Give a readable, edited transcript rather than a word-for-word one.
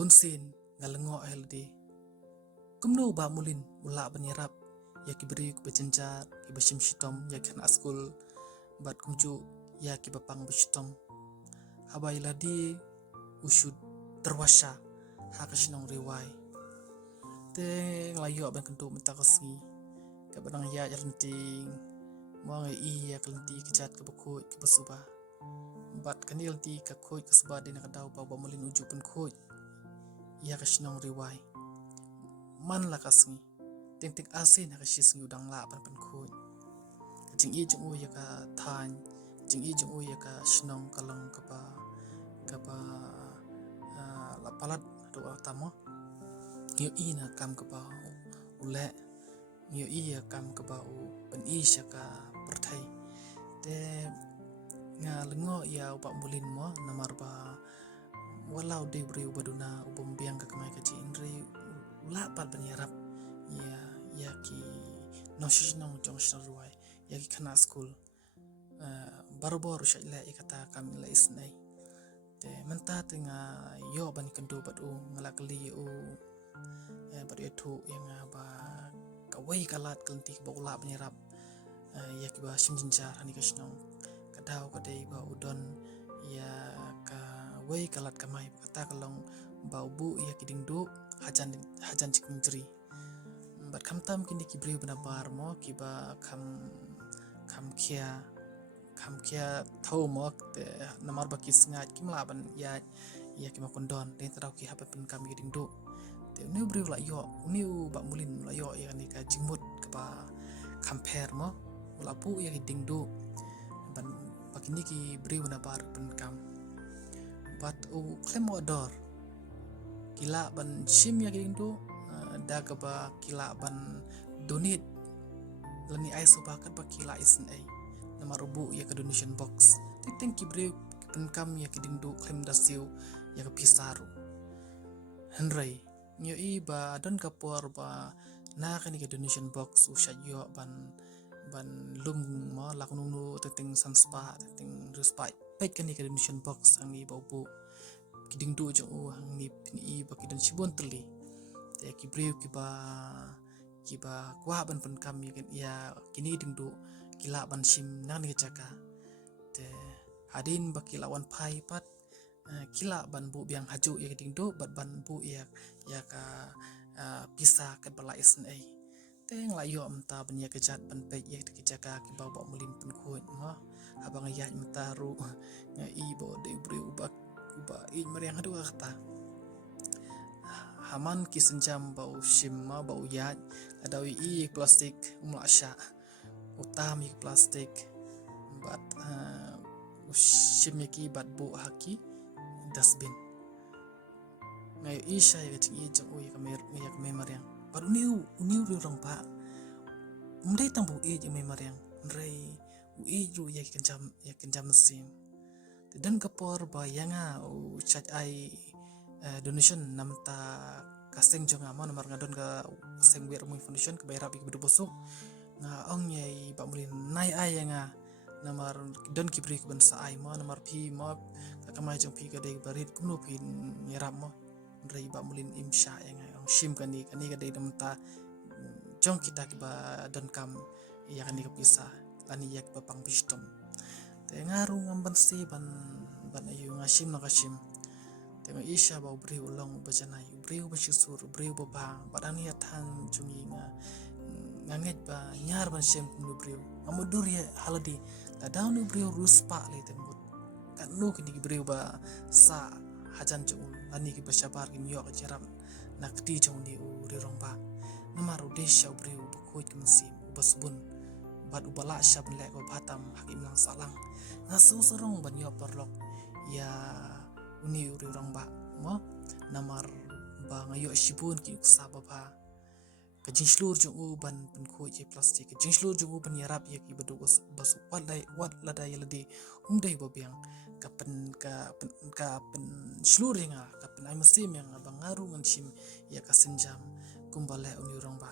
bunsin ngalengo LD kumno ba mulin ula banyarap ya kibri ku becenjar ki bashim shitom ya kan askul bat kumju ya ki bapang bishitom habai ladi usud terwasha hakashinong riwai te nglayo ban kentu mentakasngi kabadang ya jalenting mo ngai ya kalenti kijat ke bakoi ke basuba bat kanil ti ka khoi ke suba din ka daw ba mulin uju pun khoi ya kashinong riwai man la kasngi ting ting asin ha kashisngi udang la pan khoi jing i jung ya ka than jing i jung ya ka shinong kalong ka ba la palat do tamo yo i na kam ka ba ule yo i ya kam ka ba u ban i shaka perthai te nga lengo ya upak mulin mo namar ba walau de bri ubaduna ubom biang ka kamai ka jinri ula pat banyarap ya ki noshishnong jongshnong ruai ya ki kana school barobor shaila ikata kamila isnai te menta tinga yo ban kendo badu ngalakli u badu itu yang ba kawai kalat kelenti ba ula banyarap ya ki ba shimjinjar hani kashnong kadau kadai ba udon ya ka wei kalat kamai kata kalong ba ubu ya kidingdu hajan cikum jeri bat kamtam kini kibri benabar mo kiba kam kia tau mo te namar ba kisngat kimlaban ya ki makondon den tarau ki hapa pen kam kidingdu te ni bri la yo ni ba mulin la yo ya ni ka jimut ka compare mo la pu ya kidingdu ban pakini ki bri benabar pen kam bat u klem odor kila ban shim ya kidingdu da ka ba kila ban donate lani ai sobakat ba kila isin ai nama rubu ya ke donation box ting kibre penkam ya kidingdu klem dasiu ya ke pisaru henry nyo i ba don kapor ba na kan ke donation box u shajyo ban lum ma lakununu ting sanspa ting respai pek kan ke donation box ang i bau kidingdu jo ang ni pini ba kidan shibon teli te kibriu kiba kwa ban penkam ya kini dingdu kila ban shim nan ke jaka te hadin ba kilawan pai pat kila ban bu biang haju ya dingdu bat ban bu ya ka pisa ke bala isen ai te nglayo amta ban ya kejat ban pe ya ke jaka ki ba mulin pen khoi ma abang ya mtaru nga i bo de bri uba i mariang hadu kata haman kisenjam bau shimma bau ya adawi i plastik umlasha utami plastik bat shimiki bat bu haki dustbin ngayo isha ya cing i jeng ya kamer yang baru uniu orang pa mundai tambu i jeng memar yang ndrai ui ju ya kenjam mesim dan kapor bayanga u chat ai donation namta kaseng jong ama nomor ngadon ka seng wer mu foundation ke bayar bi bedu bosuk nga ong yai ba mulin nai ai nga nomor don kibri ban sa ai mo nomor pi mo ka kamai jong pi ka dei barit kumno pi nyerap mo ndrai ba mulin imsha nga ong shim kani ka dei namta jong kita ki ba don kam ya kani ka pisa tani yak ba pang bistom te ngaru ngamban si ban ayu ngashim na kashim te ma isha ba ubri ulong ba janai ubri ba shisur ubri ba ba badani athan jungi nganget ba nyar ban shem kum ubri amudur ya haladi ta daun ubri ruspa le tembut kan no kini ubri ba sa hajan jung ani ki bashabar ki yok jaram nakti jung di uri romba namaru desha ubri ba khoi kum sim ubasbun bat ubala syab lek ko batam hakim lang salang ngasu sorong ban yo perlok ya uni uri orang ba mo namar ba ngayo shibun ki usaba ba kajing slur jung ban pen khoi je plastik kajing slur jung ban yarap ya ki bedu bas wat ladai ladi umdai ba biang kapen slur nga kapen ai mesim yang abang ngaru ngan shim ya kasenjam kumbale uni orang ba